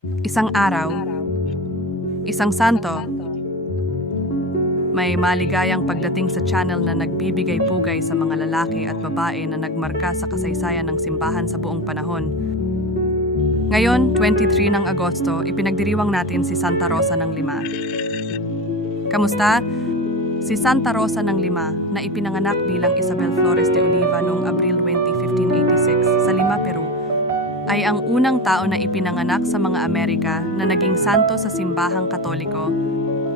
Isang araw, isang santo, may maligayang pagdating sa channel na nagbibigay pugay sa mga lalaki at babae na nagmarka sa kasaysayan ng simbahan sa buong panahon. Ngayon, 23 ng Agosto, ipinagdiriwang natin si Santa Rosa ng Lima. Kamusta? Si Santa Rosa ng Lima na ipinanganak bilang Isabel Flores de Oliva noong Abril 20, 1586 sa Lima, Peru, ay ang unang tao na ipinanganak sa mga Amerika na naging santo sa simbahang katoliko.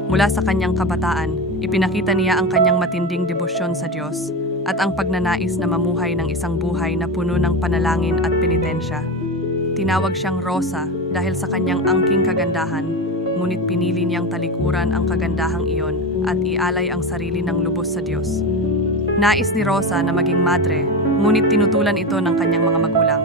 Mula sa kanyang kabataan, ipinakita niya ang kanyang matinding debosyon sa Diyos at ang pagnanais na mamuhay ng isang buhay na puno ng panalangin at penitensya. Tinawag siyang Rosa dahil sa kanyang angking kagandahan, ngunit pinili niyang talikuran ang kagandahang iyon at ialay ang sarili ng lubos sa Diyos. Nais ni Rosa na maging madre, ngunit tinutulan ito ng kanyang mga magulang.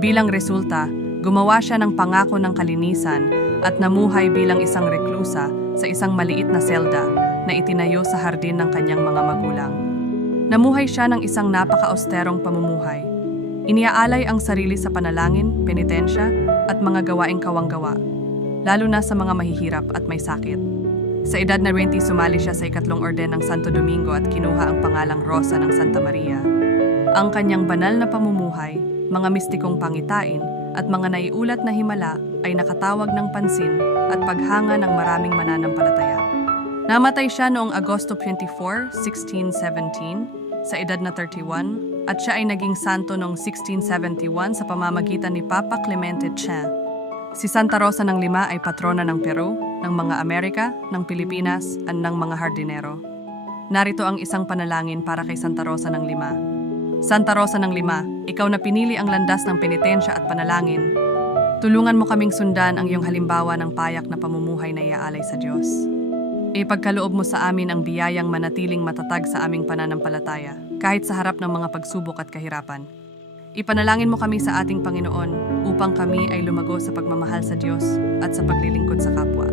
Bilang resulta, gumawa siya ng pangako ng kalinisan at namuhay bilang isang reklusa sa isang maliit na selda na itinayo sa hardin ng kanyang mga magulang. Namuhay siya ng isang napaka-austerong pamumuhay. Iniaalay ang sarili sa panalangin, penitensya, at mga gawaing kawanggawa, lalo na sa mga mahihirap at may sakit. Sa edad na 20, sumali siya sa ikatlong orden ng Santo Domingo at kinuha ang pangalang Rosa ng Santa Maria. Ang kanyang banal na pamumuhay, mga mistikong pangitain, at mga naiulat na himala ay nakatawag ng pansin at paghanga ng maraming mananampalataya. Namatay siya noong Agosto 24, 1617, sa edad na 31, at siya ay naging santo noong 1671 sa pamamagitan ni Papa Clemente X. Si Santa Rosa ng Lima ay patrona ng Peru, ng mga Amerika, ng Pilipinas, at ng mga hardinero. Narito ang isang panalangin para kay Santa Rosa ng Lima. Santa Rosa ng Lima, ikaw na pinili ang landas ng penitensya at panalangin. Tulungan mo kaming sundan ang iyong halimbawa ng payak na pamumuhay na iaalay sa Diyos. Ipagkaloob mo sa amin ang biyayang manatiling matatag sa aming pananampalataya, kahit sa harap ng mga pagsubok at kahirapan. Ipanalangin mo kami sa ating Panginoon upang kami ay lumago sa pagmamahal sa Diyos at sa paglilingkod sa kapwa.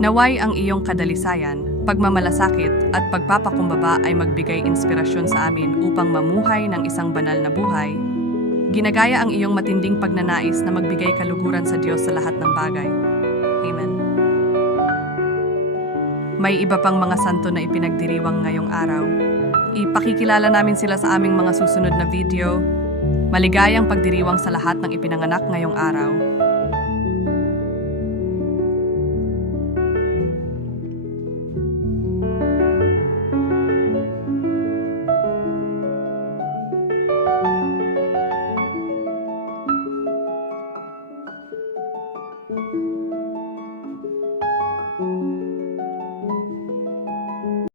Naway ang iyong kadalisayan, pagmamalasakit at pagpapakumbaba ay magbigay inspirasyon sa amin upang mamuhay ng isang banal na buhay. Ginagaya ang iyong matinding pagnanais na magbigay kaluguran sa Diyos sa lahat ng bagay. Amen. May iba pang mga santo na ipinagdiriwang ngayong araw. Ipakikilala namin sila sa aming mga susunod na video. Maligayang pagdiriwang sa lahat ng ipinanganak ngayong araw.